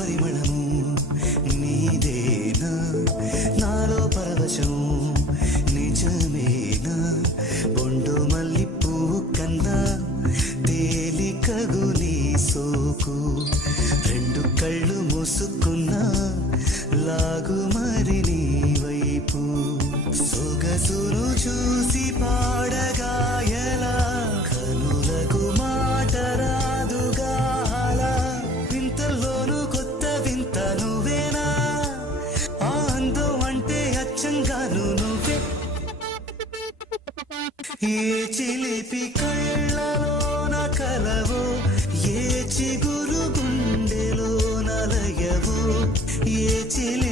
పరిమళము నీదేనా నాలో పరవశం నిజమేనా బొండు మల్లిపూ కన్నా తేలికగు నీ సోకు రెండు కళ్ళు మూసుకున్నా లాగు మరి నీ వైపు సొగసును చూసి పాడగా ఎలా కనులకు మాట రాదుగా అలా వింతల్లోనూ కొత్త వింత నువ్వేనా ఆ అందం అంటే అచ్చంగాను నువ్వే ఏ చిలిపి కళ్ళలోన కలవో ఏ చిగురు గుండెలో నలయవో ఏ చిలి